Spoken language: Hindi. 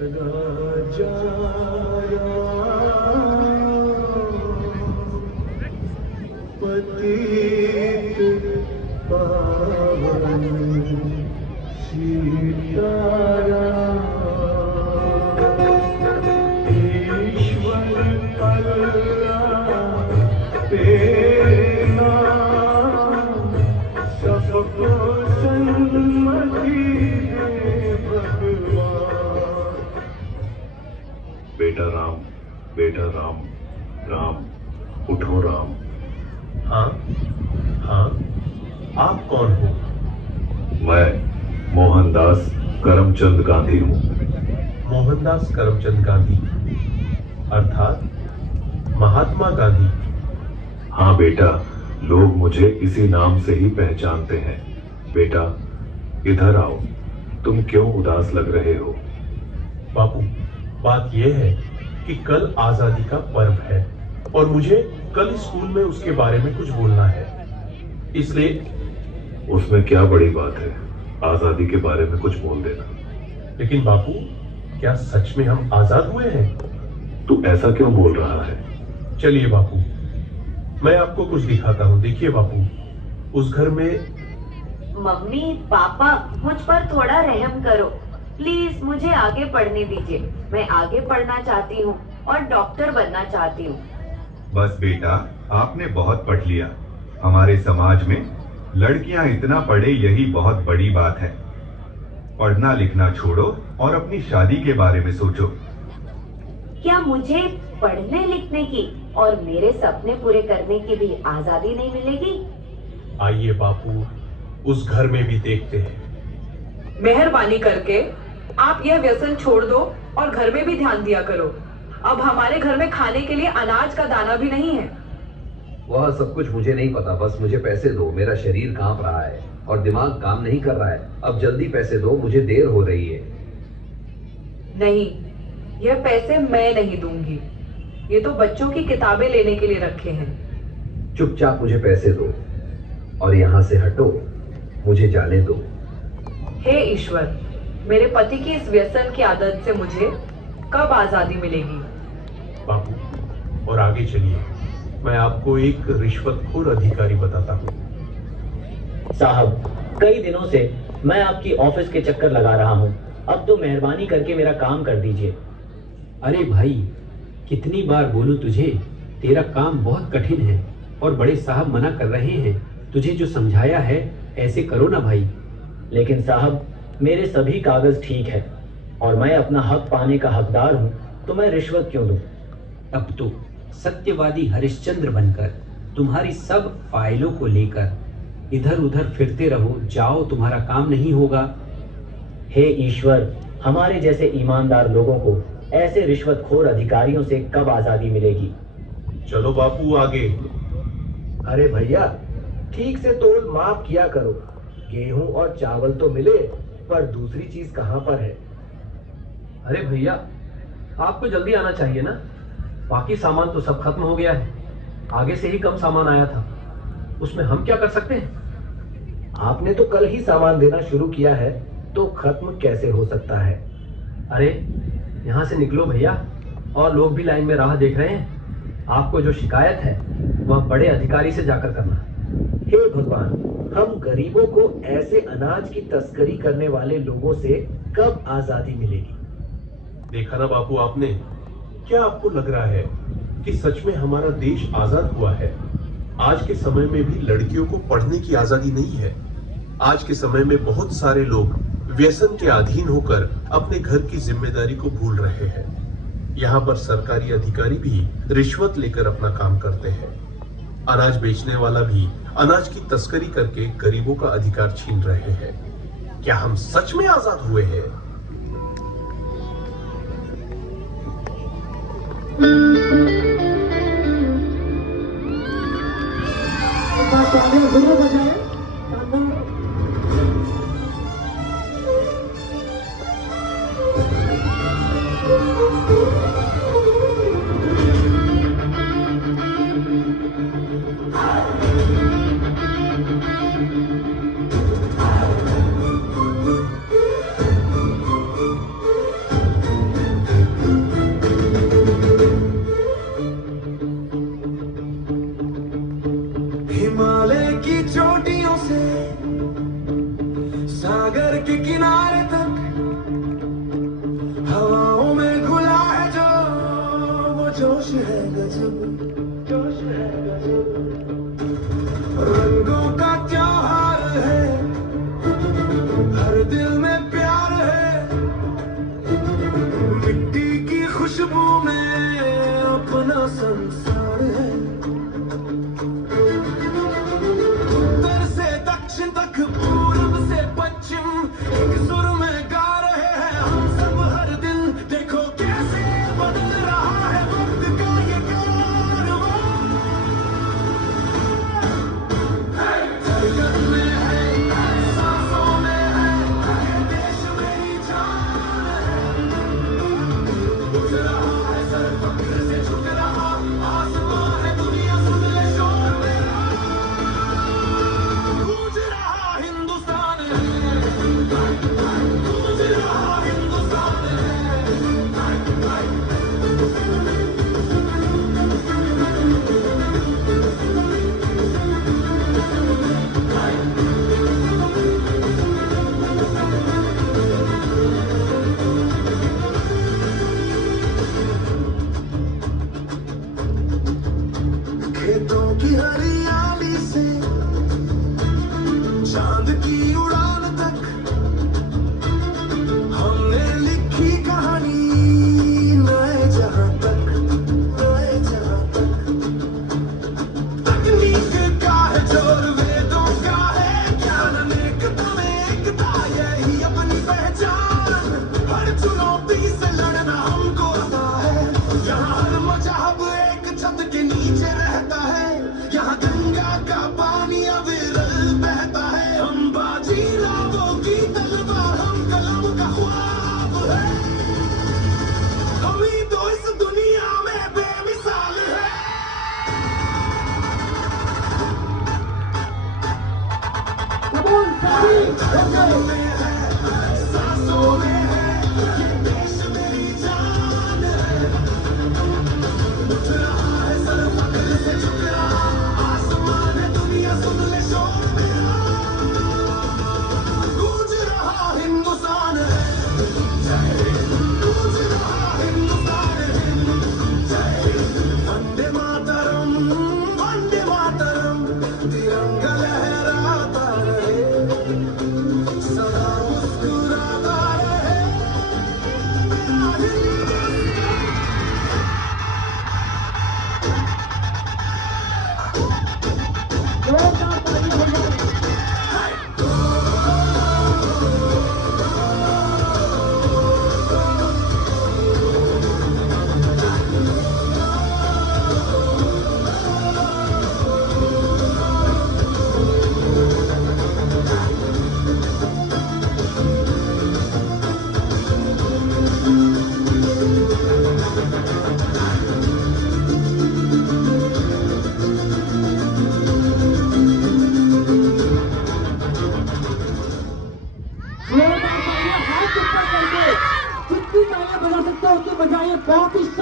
राजा पतित पावन सीताराम ईश्वर अल्लाह तेरा सबको सन्मति दे भगवान। बेटा राम, राम उठो राम। हाँ हाँ, आप कौन हो? मैं मोहनदास करमचंद गांधी हूँ। मोहनदास करमचंद गांधी अर्थात महात्मा गांधी? हाँ बेटा, लोग मुझे इसी नाम से ही पहचानते हैं। बेटा इधर आओ, तुम क्यों उदास लग रहे हो? बापू, बात यह है कि कल आजादी का पर्व है और मुझे कल स्कूल में उसके बारे में कुछ बोलना है, इसलिए। उसमें क्या बड़ी बात है, आजादी के बारे में कुछ बोल देना। लेकिन बापू, क्या सच में हम आजाद हुए हैं? तू ऐसा क्यों बोल रहा है? चलिए बापू, मैं आपको कुछ दिखाता हूँ। देखिए बापू, उस घर में। मम्मी पापा, मुझ पर थोड़ा रहम करो प्लीज, मुझे आगे पढ़ने दीजिए। मैं आगे पढ़ना चाहती हूँ और डॉक्टर बनना चाहती हूँ। बस बेटा, आपने बहुत पढ़ लिया। हमारे समाज में लड़कियां इतना पढ़े यही बहुत बड़ी बात है। पढ़ना लिखना छोड़ो और अपनी शादी के बारे में सोचो। क्या मुझे पढ़ने लिखने की और मेरे सपने पूरे करने की भी आजादी नहीं मिलेगी? आइए बापू, उस घर में भी देखते हैं। मेहरबानी करके आप यह व्यसन छोड़ दो और घर में भी ध्यान दिया करो। अब हमारे घर में खाने के लिए अनाज का दाना भी नहीं है। वह सब कुछ मुझे नहीं पता, बस मुझे पैसे दो। मेरा शरीर कांप रहा है और दिमाग काम नहीं कर रहा है। अब जल्दी पैसे दो, मुझे देर हो रही है। नहीं, यह पैसे मैं नहीं दूंगी। ये तो बच्चों की किताबें लेने के लिए रखे हैं। चुपचाप मुझे पैसे दो और यहाँ से हटो, मुझे जाने दो। हे ईश्वर, मेरे पति की इस व्यसन की आदत से मुझे कब आजादी मिलेगी? बापू, और आगे चलिए, मैं आपको एक रिश्वतखोर अधिकारी बताता हूँ। साहब, कई दिनों से मैं आपकी ऑफिस के चक्कर लगा रहा हूँ, अब तो मेहरबानी करके मेरा काम कर दीजिए। अरे भाई, कितनी बार बोलूं तुझे, तेरा काम बहुत कठिन है और बड़े साहब मना कर रहे हैं। तुझे जो समझाया है ऐसे करो ना भाई। लेकिन साहब, मेरे सभी कागज ठीक है और मैं अपना हक पाने का हकदार हूँ, तो मैं रिश्वत क्यों दूं? अब तो सत्यवादी हरिश्चंद्र बनकर तुम्हारी सब फाइलों को लेकर इधर उधर फिरते रहो, जाओ, तुम्हारा काम नहीं होगा। हे ईश्वर, हमारे जैसे ईमानदार लोगों को ऐसे रिश्वतखोर अधिकारियों से कब आजादी मिलेगी? चलो बापू आगे। अरे भैया, ठीक से तोल माप किया करो। गेहूं और चावल तो मिले, पर दूसरी चीज कहां पर है? अरे भैया, आपको जल्दी आना चाहिए ना, बाकी सामान तो सब खत्म हो गया है। आगे से ही कम सामान आया था, उसमें हम क्या कर सकते हैं? आपने तो कल ही सामान देना शुरू किया है, तो खत्म कैसे हो सकता है? अरे यहाँ से निकलो भैया, और लोग भी लाइन में राह देख रहे हैं। आपको जो शिकायत है वह बड़े अधिकारी से जाकर करना। हे भगवान, हम गरीबों को ऐसे अनाज की तस्करी करने वाले लोगों से कब आजादी मिलेगी? देखा ना बापू आपने, क्या आपको लग रहा है कि सच में हमारा देश आजाद हुआ है? आज के समय में भी लड़कियों को पढ़ने की आजादी नहीं है। आज के समय में बहुत सारे लोग व्यसन के अधीन होकर अपने घर की जिम्मेदारी को भूल रहे हैं। यहाँ पर सरकारी अधिकारी भी रिश्वत लेकर अपना काम करते हैं। अनाज बेचने वाला भी अनाज की तस्करी करके गरीबों का अधिकार छीन रहे हैं। क्या हम सच में आजाद हुए हैं? जरूर बजाए। में अपना संसार है, उत्तर से दक्षिण तक पूर्व से पश्चिम एक सुर में गा रहे हैं हम सब हर दिन। देखो कैसे बदल रहा है वक्त का ये कारवां। धड़कन में है, सांसों में है, ये देश मेरी जान है। उठ रहा है सर फक्र से झुक रहा आसमां है, दुनिया सुन ले शोर मेरा। गूंज रहा हिंदुस्तान है, गूंज रहा हिंदुस्तान है। खेतों की हरियाली से चांद की उड़ान तक हमने लिखी कहानी नए जहां तक, नए जहां तक। तकनीक का है जोर, वेदों का है ज्ञान, अनेकता में एकता यही अपनी पहचान। हर चुनौती से लड़ना हमको आता है, यहाँ हर मजहब एक छत के नीचे रहता है। यहाँ गंगा का पानी अविरल बहता है। हम बाजी रावों की तलवार, हम कलम का ख्वाब है। हम ही तो इस दुनिया में बेमिसाल है। धड़कन में है, सांसों में है, ये देश मेरी जान है। उठ रहा है सर फक्र से झुक रहा आसमान है, दुनिया सुन ले शोर मेरा। गूंज रहा हिंदुस्तान है।